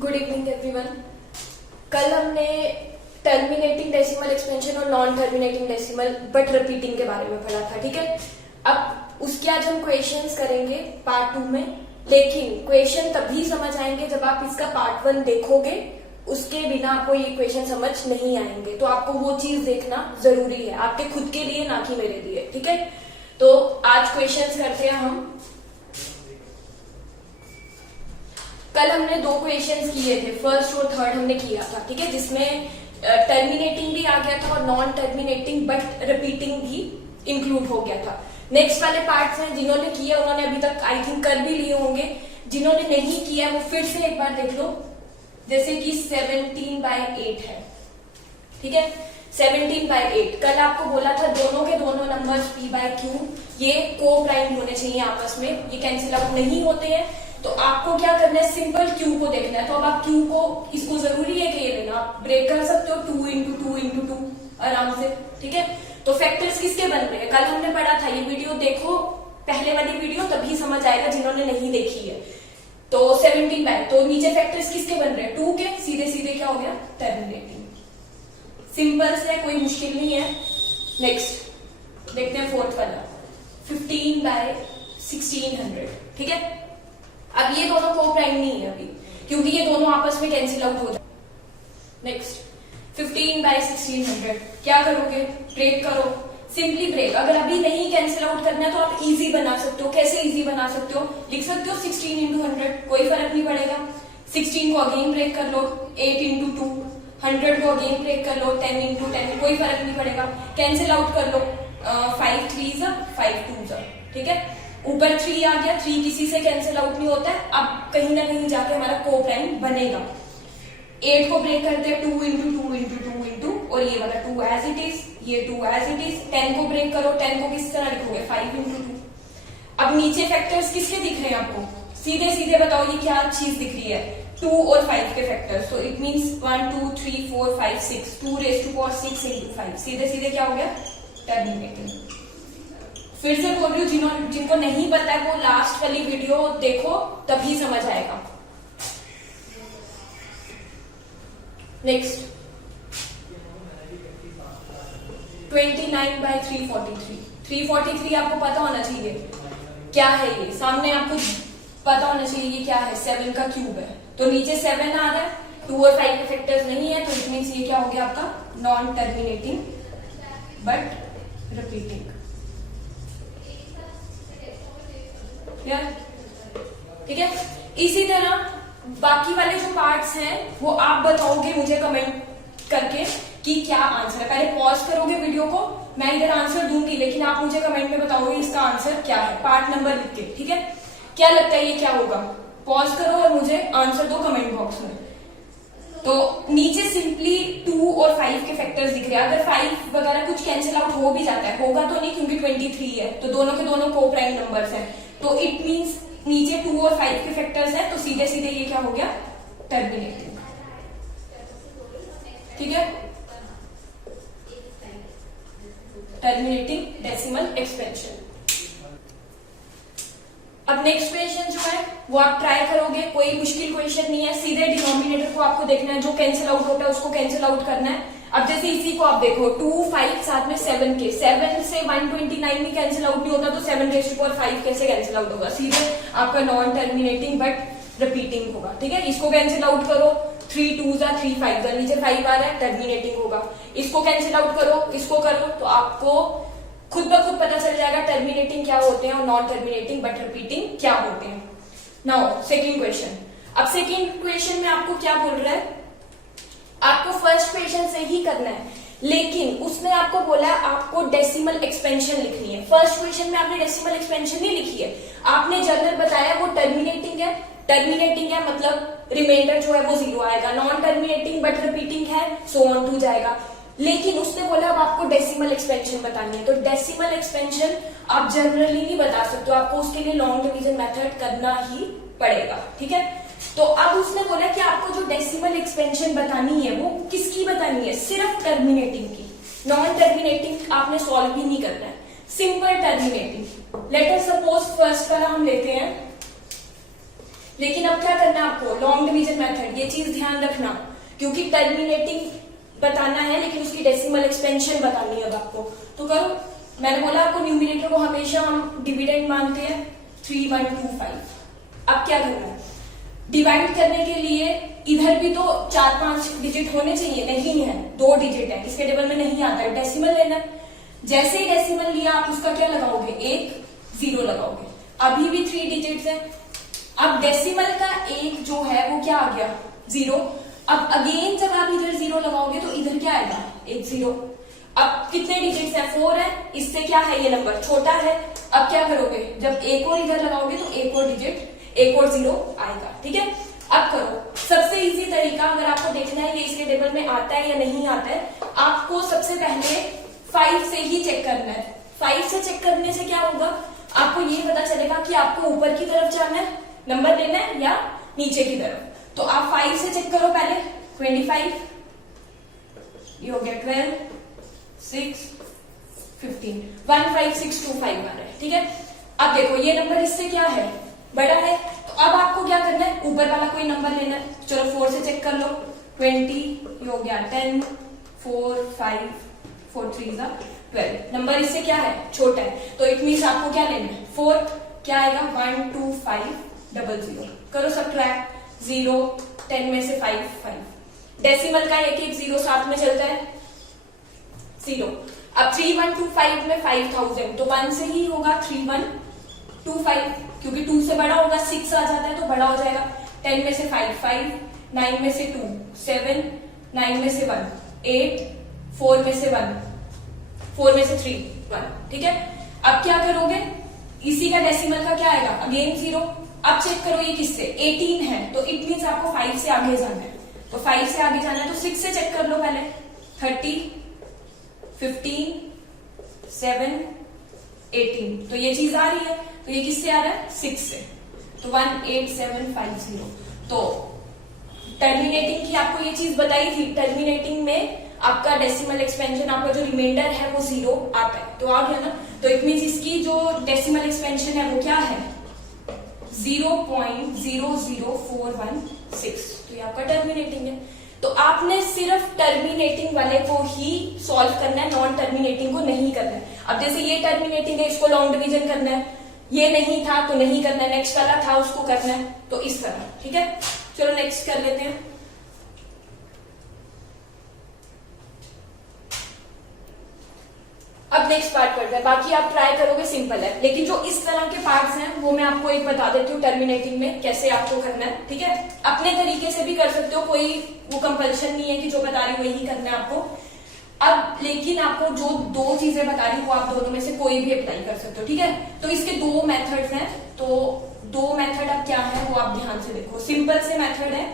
Good evening everyone. कल हमने terminating decimal expansion और non terminating decimal but repeating के बारे में पढ़ा था, ठीक है। अब उसके आज हम क्वेश्चंस करेंगे पार्ट 2 में, लेकिन क्वेश्चन तभी समझ आएंगे जब आप इसका पार्ट 1 देखोगे। उसके बिना आपको ये क्वेश्चन समझ नहीं आएंगे, तो आपको वो चीज देखना जरूरी है आपके खुद के लिए, ना कि मेरे लिए, ठीक है। तो आज क्वेश्चंस करते हैं हम। कल हमने 2 क्वेश्चंस किए थे, फर्स्ट और थर्ड हमने किया था, ठीक है, जिसमें टर्मिनेटिंग भी आ गया था और नॉन टर्मिनेटिंग बट रिपीटिंग भी इंक्लूड हो गया था। नेक्स्ट वाले पार्ट्स हैं, जिन्होंने किया उन्होंने अभी तक आई थिंक कर भी लिए होंगे, जिन्होंने नहीं किया वो फिर से एक बार देख लो। जैसे कि 17/8 है, ठीक है, 17/8। कल आपको बोला था दोनों के दोनों नंबर्स p/q ये को प्राइम होने चाहिए आपस में, ये कैंसिल आउट नहीं होते हैं। तो आपको क्या करना है, सिंपल q को देखना है। तो अब आप q को, इसको जरूरी है कि ये लेना, आप ब्रेक कर सकते हो 2 × 2 × 2 आराम से, ठीक है। तो फैक्टर्स किसके बन रहे हैं कल हमने पढ़ा था, ये वीडियो देखो पहले वाली वीडियो, तभी समझ आएगा जिन्होंने नहीं देखी है। तो 17/, तो नीचे फैक्टर्स किसके बन रहे हैं, 2 के, सीधे सीधे क्या हो गया, टर्मिनेटिंग। सिंपल से, कोई मुश्किल नहीं है। नेक्स्ट देखते हैं फोर्थ वाला, 15/1600, ठीक है। अब ये दोनों को प्राइम नहीं है अभी, क्योंकि ये दोनों आपस में कैंसिल आउट हो जाए। नेक्स्ट 15/1600 क्या करोगे, ब्रेक करो, सिंपली ब्रेक। अगर अभी नहीं कैंसिल आउट करना है तो आप इजी बना सकते हो। कैसे इजी बना सकते हो, लिख सकते हो 16 × 100, कोई फर्क नहीं पड़ेगा। 16 को अगेन ब्रेक कर लो, 8 × 2, 100 को अगेन ब्रेक कर लो, 10 × 10, कोई फर्क नहीं पड़ेगा। कैंसिल आउट कर लो, 5 3s 5 2s, ठीक है। ऊपर 3 आ गया, 3 किसी से कैंसिल आउट नहीं होता है, अब कहीं ना कहीं जाके हमारा को प्राइम बनेगा। 8 को ब्रेक करते हैं 2 × 2 × 2 × और ये वाला 2 एज इट इज, ये 2 एज इट इज। 10 को ब्रेक करो, 10 को किस तरह लिखोगे, 5 × 2। अब नीचे फैक्टर्स किसके दिख रहे हैं आपको, सीधे सीधे बताओ ये क्या चीज दिख रही है, 2 और 5 के फैक्टर्स। तो इट मीन्स 1 2 3 4 5 6, 2⁻⁴ 6 × 5, सीधे सीधे क्या हो गया, टर्मिनेटिंग। फिर से बोल रही हूँ, जिनको नहीं पता है वो लास्ट वाली वीडियो देखो, तभी समझ आएगा। नेक्स्ट 29/343। 343 आपको पता होना चाहिए क्या है, ये सामने आपको पता होना चाहिए ये क्या है, 7 का क्यूब है। तो नीचे 7 आ रहा है, 2 और 5 के फैक्टर्स नहीं है, तो इट मीन्स ये क्या हो गया आपका, नॉन टर्मिनेटिंग बट रिपीटिंग। ठीक है। इसी तरह बाकी वाले जो पार्ट्स हैं वो आप बताओगे मुझे कमेंट करके कि क्या आंसर है। पहले पॉज करोगे वीडियो को, मैं इधर आंसर दूंगी, लेकिन आप मुझे कमेंट में बताओगे इसका आंसर क्या है, पार्ट नंबर लिख के, ठीक है। क्या लगता है ये क्या होगा, पॉज करो और मुझे आंसर दो कमेंट बॉक्स में। तो नीचे सिंपली 2 और 5 के फैक्टर्स दिख रहे हैं। अगर 5 वगैरह कुछ कैंसिल आउट हो भी जाता है, होगा तो नहीं क्योंकि 23 है, तो दोनों के दोनों को प्राइम नंबर्स हैं, तो इट मीन्स नीचे 2 और 5 के फैक्टर्स हैं, तो सीधे सीधे ये क्या हो गया, टर्मिनेटिंग, ठीक है। Terminating decimal expansion. अब नेक्स्ट क्वेश्चन जो है वो आप ट्राई करोगे, कोई मुश्किल क्वेश्चन नहीं है, सीधे डिनोमिनेटर को आपको देखना है, जो कैंसिल आउट होता है उसको कैंसिल आउट करना है। अब जैसे इसी को आप देखो 2 5 साथ में 7 के, 7 से 129 में कैंसिल आउट नहीं होता, तो 7⁵5 कैसे कैंसिल आउट होगा, सीधे आपका नॉन टर्मिनेटिंग बट रिपीटिंग होगा, ठीक है। इसको कैंसिल आउट करो, 3 2s 3 5, नीचे 5 आ रहा है, टर्मिनेटिंग होगा। इसको कैंसिल आउट करो, इसको करो, तो आपको खुद ब खुद पता चल जाएगा टर्मिनेटिंग क्या होते हैं और नॉन टर्मिनेटिंग बट रिपीटिंग क्या होते हैं। Now second question. अब सेकेंड क्वेश्चन में आपको क्या बोल रहा है, आपको फर्स्ट क्वेश्चन से ही करना है, लेकिन उसने आपको बोला आपको डेसिमल एक्सपेंशन लिखनी है। फर्स्ट क्वेश्चन में आपने डेसिमल एक्सपेंशन नहीं लिखी है, आपने जनरल बताया वो टर्मिनेटिंग है, टर्मिनेटिंग है मतलब रिमाइंडर जो है वो 0 आएगा, नॉन टर्मिनेटिंग बट रिपीटिंग है, सो ऑन टू जाएगा। लेकिन उसने बोला अब आपको डेसिमल एक्सपेंशन बतानी है, तो डेसिमल एक्सपेंशन आप जनरली नहीं बता सकते, आपको उसके लिए लॉन्ग डिवीजन मेथड करना ही पड़ेगा, ठीक है। तो अब उसने बोला कि आपको जो डेसिमल एक्सपेंशन बतानी है वो किसकी बतानी है, सिर्फ टर्मिनेटिंग की, नॉन टर्मिनेटिंग आपने सॉल्व भी नहीं करना है, simple terminating. Let us suppose first वाला हम लेते हैं लेकिन अब क्या करना है आपको, लॉन्ग डिवीजन मेथड, ये चीज ध्यान रखना, क्योंकि टर्मिनेटिंग बताना है लेकिन उसकी डेसिमल एक्सपेंशन बतानी है अब आपको। तो करो, मैंने बोला आपको न्यूमिनेटर को हमेशा हम डिविडेंड मानते हैं 3125। अब क्या करना है, डिवाइड करने के लिए इधर भी तो 4-5 डिजिट होने चाहिए, नहीं है, 2 डिजिट है, इसके टेबल में नहीं आता है, डेसिमल लेना है। जैसे ही डेसिमल लिया आप उसका क्या लगाओगे, एक 0 लगाओगे, अभी भी 3 डिजिट्स है। अब डेसिमल का एक जो है वो क्या आ गया, 0। अब अगेन जब आप इधर 0 लगाओगे तो इधर क्या आएगा, एक 0। अब कितने डिजिट्स है, 4 है, इससे क्या है, ये नंबर छोटा है। अब क्या करोगे, जब एक और इधर लगाओगे तो एक और डिजिट, एक और 0 आएगा, ठीक है। अब करो, सबसे इजी तरीका, अगर आपको देखना है ये इसके टेबल में आता है या नहीं आता है, आपको सबसे पहले 5 से ही चेक करना है। 5 से चेक करने से क्या होगा, आपको ये पता चलेगा कि आपको ऊपर की तरफ जाना है, नंबर लेना है, या नीचे की तरफ। तो आप 5 से चेक करो पहले, 25, ये हो गया 12, 6, 15, 15625 आ रहा है, ठीक है। अब देखो ये नंबर इससे क्या है, बड़ा है, तो अब आपको क्या करना है, ऊपर वाला कोई नंबर लेना है। चलो 4 से चेक कर लो, 20, ये हो गया 10, 4, 5, 4, 3 is 12, नंबर इससे क्या है, छोटा है, तो इट मीन्स आपको क्या लेना है, 4, क्या आएगा, 1, 2, 5, 0, 0। करो सब्ट्रैक्ट, 0, 10 में से 5, 5, डेसिमल का एक 0 साथ में चलता है, 0। अब 3125 में 5000, तो 1 से ही होगा 3125, क्योंकि 2 से बड़ा होगा, 6 आ जाता है तो बड़ा हो जाएगा। 10 में से 5, 5, 9 में से 2, 7, 9 में से 1, 8, 4 में से 1, 4 में से 3, 1, ठीक है। अब क्या करोगे, इसी का डेसिमल का क्या आएगा, अगेन 0। अब चेक करो ये किससे, 18 है, तो इट मीन्स आपको 5 से आगे जाना है, तो 5 से आगे जाना है तो 6 से चेक कर लो पहले, 30, 15, 7, 18, तो ये चीज आ रही है, तो ये किससे आ रहा है, 6 से, तो 18750। तो टर्मिनेटिंग की आपको ये चीज बताई थी, टर्मिनेटिंग में आपका डेसिमल एक्सपेंशन, आपका जो रिमाइंडर है वो 0 आता है, तो आ गया ना। तो इट मीन्स इसकी जो डेसिमल एक्सपेंशन है वो क्या है, 0.00416, तो ये आपका टर्मिनेटिंग है। तो आपने सिर्फ टर्मिनेटिंग वाले को ही सॉल्व करना है, नॉन टर्मिनेटिंग को नहीं करना है। अब जैसे ये टर्मिनेटिंग है, इसको लॉन्ग डिवीजन करना है, ये नहीं था तो नहीं करना है, नेक्स्ट वाला था उसको करना है, तो इस तरह, ठीक है। चलो नेक्स्ट कर लेते हैं। अब नेक्स्ट पार्ट पढ़ते हैं, बाकी आप ट्राई करोगे, सिंपल है, लेकिन जो इस तरह के पार्ट्स हैं वो मैं आपको एक बता देती हूँ टर्मिनेटिंग में कैसे आपको करना है, ठीक है। अपने तरीके से भी कर सकते हो, कोई वो कंपल्शन नहीं है कि जो बता रही हूँ वही करना है आपको। अब लेकिन आपको जो 2 चीजें बता रही हूँ वो आप दोनों में से कोई भी अप्लाई कर सकते हो, ठीक है। तो इसके 2 मेथड्स हैं, तो 2 मेथड अब क्या है वो आप ध्यान से देखो। सिंपल से मेथड है,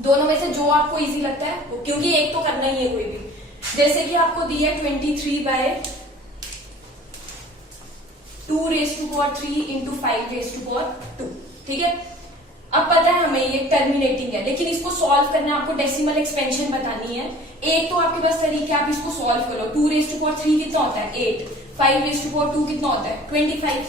दोनों में से जो आपको इजी लगता है वो, क्योंकि एक तो करना ही है कोई भी। जैसे कि आपको दिया 23/2⁻³ इंटू 5⁻², ठीक है। अब पता है हमें ये टर्मिनेटिंग है, लेकिन इसको सॉल्व करना है, आपको डेसिमल एक्सपेंशन बतानी है। एक तो आपके पास तरीके, आप इसको सॉल्व करो। 2⁻³ कितना होता है, 8, 5⁻² कितना होता है, 25,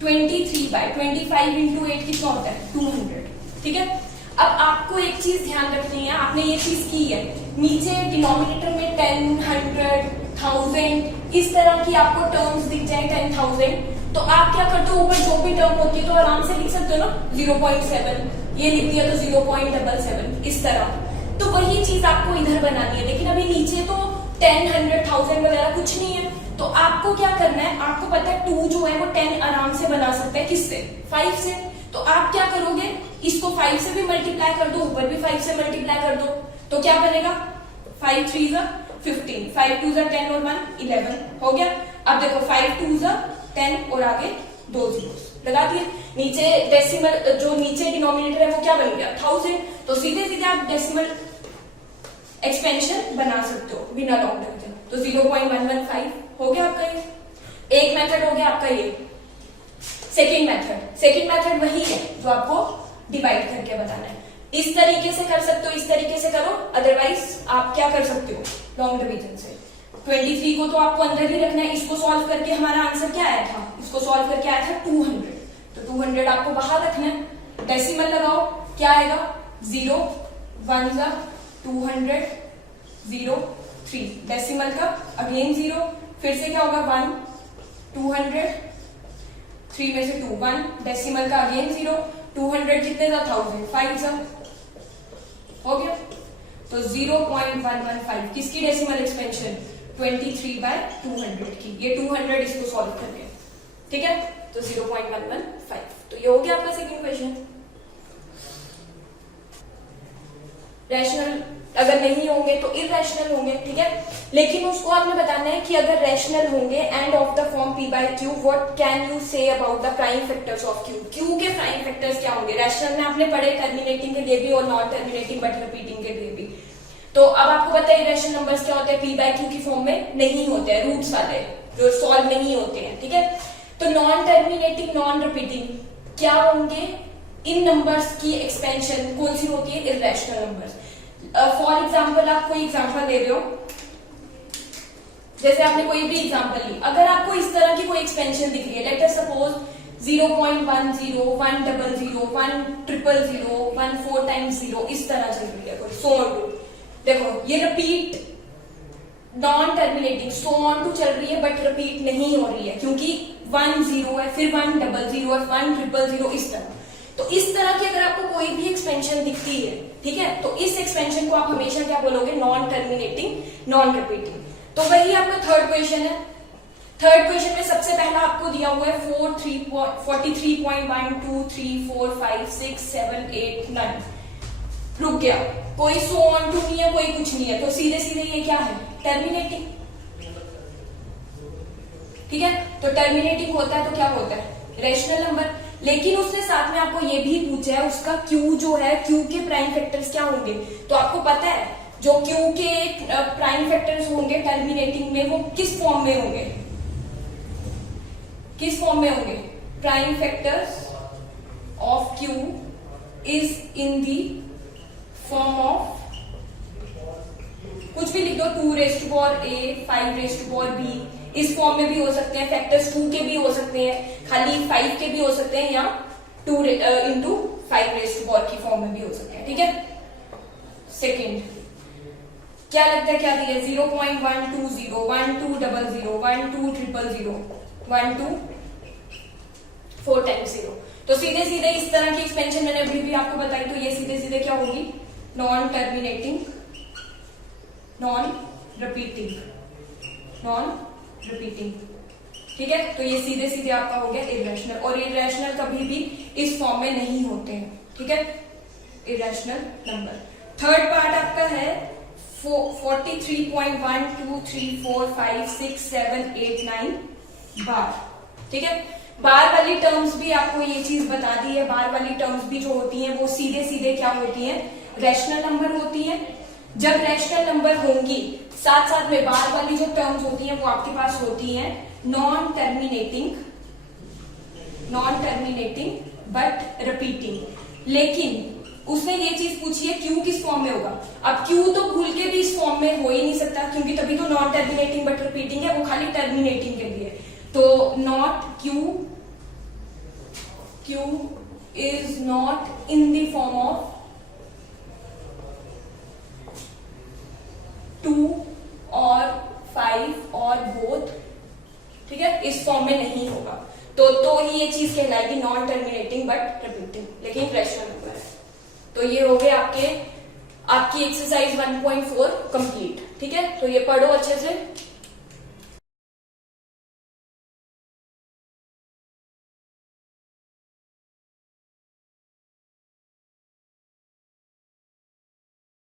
23/25 इंटू 8 कितना होता है, 200, ठीक है। अब आपको एक चीज ध्यान रखनी है, आपने ये चीज की है, नीचे डिनोमिनेटर में 10, 100, 1000 इस तरह की आपको टर्म्स दिख जाए, 10,000, तो आप क्या करते हो, ऊपर जो भी टर्म होती है तो आराम से लिख सकते हो ना, 0.7, ये लिख दिया तो 0.77, इस तरह। तो वही चीज आपको इधर बनानी है, लेकिन अभी नीचे तो 10, 100, 1000 वगैरह कुछ नहीं है, तो आपको क्या करना है, आपको पता है 2 जो है वो 10 आराम से बना सकते हैं, किससे, 5 से। तो आप क्या करोगे, इसको 5 से भी मल्टीप्लाई कर दो, ऊपर भी 5 से मल्टीप्लाई कर दो, तो क्या बनेगा, 5 3 15, 5 2 10 और 1 11 हो गया। अब देखो 5 2 10 और आगे 2 zeros लगा दिए। नीचे डेसिमल, जो नीचे डिनोमिनेटर है वो क्या बन गया, 1000, तो सीधे सीधे आप डेसिमल एक्सपेंशन बना सकते हो बिना लॉन्ग डिवीजन। तो 0.115 हो गया आपका ये, एक मेथड हो गया आपका ये। सेकेंड मेथड वही है जो आपको डिवाइड करके बताना है, इस तरीके से कर सकते हो, इस तरीके से करो, अदरवाइज आप क्या कर सकते हो, लॉन्ग डिवीजन से। 23 को तो आपको अंदर ही रखना है, इसको सॉल्व करके हमारा आंसर क्या आया था, इसको सॉल्व करके आया था 200, तो 200 आपको बाहर रखना है। डेसिमल लगाओ, क्या आएगा 0 1 जा 200 0 3, डेसिमल का अगेन 0, फिर से क्या होगा 1 200 3 में से 2 1, डेसिमल का अगेन 0, 200 कितने था 1000 5 जा, हो गया। तो 0.115 किसकी डेसिमल एक्सपेंशन 23/200 की, ये 200 इसको सॉल्व कर गए, ठीक है। तो 0.115, तो ये हो गया आपका सेकंड क्वेश्चन। रैशनल अगर नहीं होंगे तो इरेशनल होंगे, ठीक है। लेकिन उसको आपने बताना है कि अगर रैशनल होंगे end of the form p/q, what can you say about the prime factors of q, q के प्राइम फैक्टर्स क्या होंगे। रैशनल में आपने पढ़े टर्मिनेटिंग के लिए भी और नॉन टर्मिनेटिंग बट रिपीटिंग के लिए भी। तो अब आपको पता है इरेशनल नंबर्स क्या होते हैं, p/q की फॉर्म में नहीं होते हैं, रूट्स वाले जो सॉल्व नहीं होते हैं, ठीक है। तो नॉन टर्मिनेटिंग नॉन रिपीटिंग क्या होंगे, इन नंबर्स की एक्सपेंशन कौन सी होती है, इरेशनल नंबर्स। फॉर एग्जाम्पल आप कोई एग्जाम्पल दे रहे हो, जैसे आपने कोई भी एग्जाम्पल ली, अगर आपको इस तरह की कोई एक्सपेंशन दिख रही है, लेट अस सपोज 0.10 100 100 1 4 टाइम्स 0, इस तरह चल रही है कोई सो ऑन टू, देखो ये repeat non terminating so on to चल रही है बट रिपीट नहीं हो रही है क्योंकि 1 0 है, फिर 1 00 है, 1 000, इस तरह। तो इस तरह की अगर आपको कोई भी एक्सपेंशन दिखती है, ठीक है, तो इस एक्सपेंशन को आप हमेशा क्या बोलोगे, नॉन टर्मिनेटिंग नॉन रिपीटिंग। तो वही आपका थर्ड क्वेश्चन है। थर्ड क्वेश्चन में सबसे पहला आपको दिया हुआ है 43.1 2 3 4 5 6 7 8 9, रुक गया, कोई सो ऑन टू नहीं है, कोई कुछ नहीं है, तो सीधे सीधे ये क्या है, टर्मिनेटिंग, ठीक है। तो टर्मिनेटिंग होता है तो क्या होता है, रैशनल नंबर। लेकिन उसने साथ में आपको ये भी पूछा है उसका Q जो है, Q के प्राइम फैक्टर्स क्या होंगे। तो आपको पता है जो Q के प्राइम फैक्टर्स होंगे टर्मिनेटिंग में वो किस फॉर्म में होंगे, किस फॉर्म में होंगे, prime factors of Q is in the form of, कुछ भी लिख दो, 2 5 b, इस फॉर्म में भी हो सकते हैं, फैक्टर्स 2 के भी हो सकते हैं, खाली 5 के भी हो सकते हैं, या 2 into 5 की फॉर्म में भी हो सकते हैं, ठीक है। सेकेंड क्या लगता है क्या दिया, 0.120 1 2 00 1 2 000 1 2 4 टाइम्स 0। तो सीधे सीधे इस तरह की एक्सपेंशन मैंने अभी भी आपको बताई, तो ये सीधे सीधे क्या होगी, नॉन टर्मिनेटिंग नॉन रिपीटिंग, ठीक है। तो ये सीधे सीधे आपका हो गया इरेशनल, और इरेशनल कभी भी इस फॉर्म में नहीं होते हैं, ठीक है, इरेशनल नंबर। थर्ड पार्ट आपका है 43.1 2 3 4 5 6 7 8 9 बार, ठीक है। बार वाली टर्म्स भी आपको ये चीज बता दी है, बार वाली टर्म्स भी जो होती हैं वो सीधे सीधे क्या होती हैं, रैशनल नंबर होती है। जब रैशनल नंबर होंगी साथ साथ में बार वाली जो टर्म्स होती हैं वो आपके पास होती हैं नॉन टर्मिनेटिंग बट रिपीटिंग। लेकिन उसने ये चीज पूछी है Q किस फॉर्म में होगा। अब Q तो भूल के भी इस फॉर्म में हो ही नहीं सकता क्योंकि तभी तो नॉन टर्मिनेटिंग बट रिपीटिंग है, वो खाली टर्मिनेटिंग के लिए। तो not Q is not in the form of 2 और 5 और बोथ, ठीक है, इस फॉर्म में नहीं होगा। तो ही ये चीज कहलाएगी नॉन टर्मिनेटिंग बट रिपीटिंग, लेकिन रैशनल नंबर है। तो ये हो गए आपकी एक्सरसाइज 1.4 कंप्लीट, ठीक है। तो ये पढ़ो अच्छे से।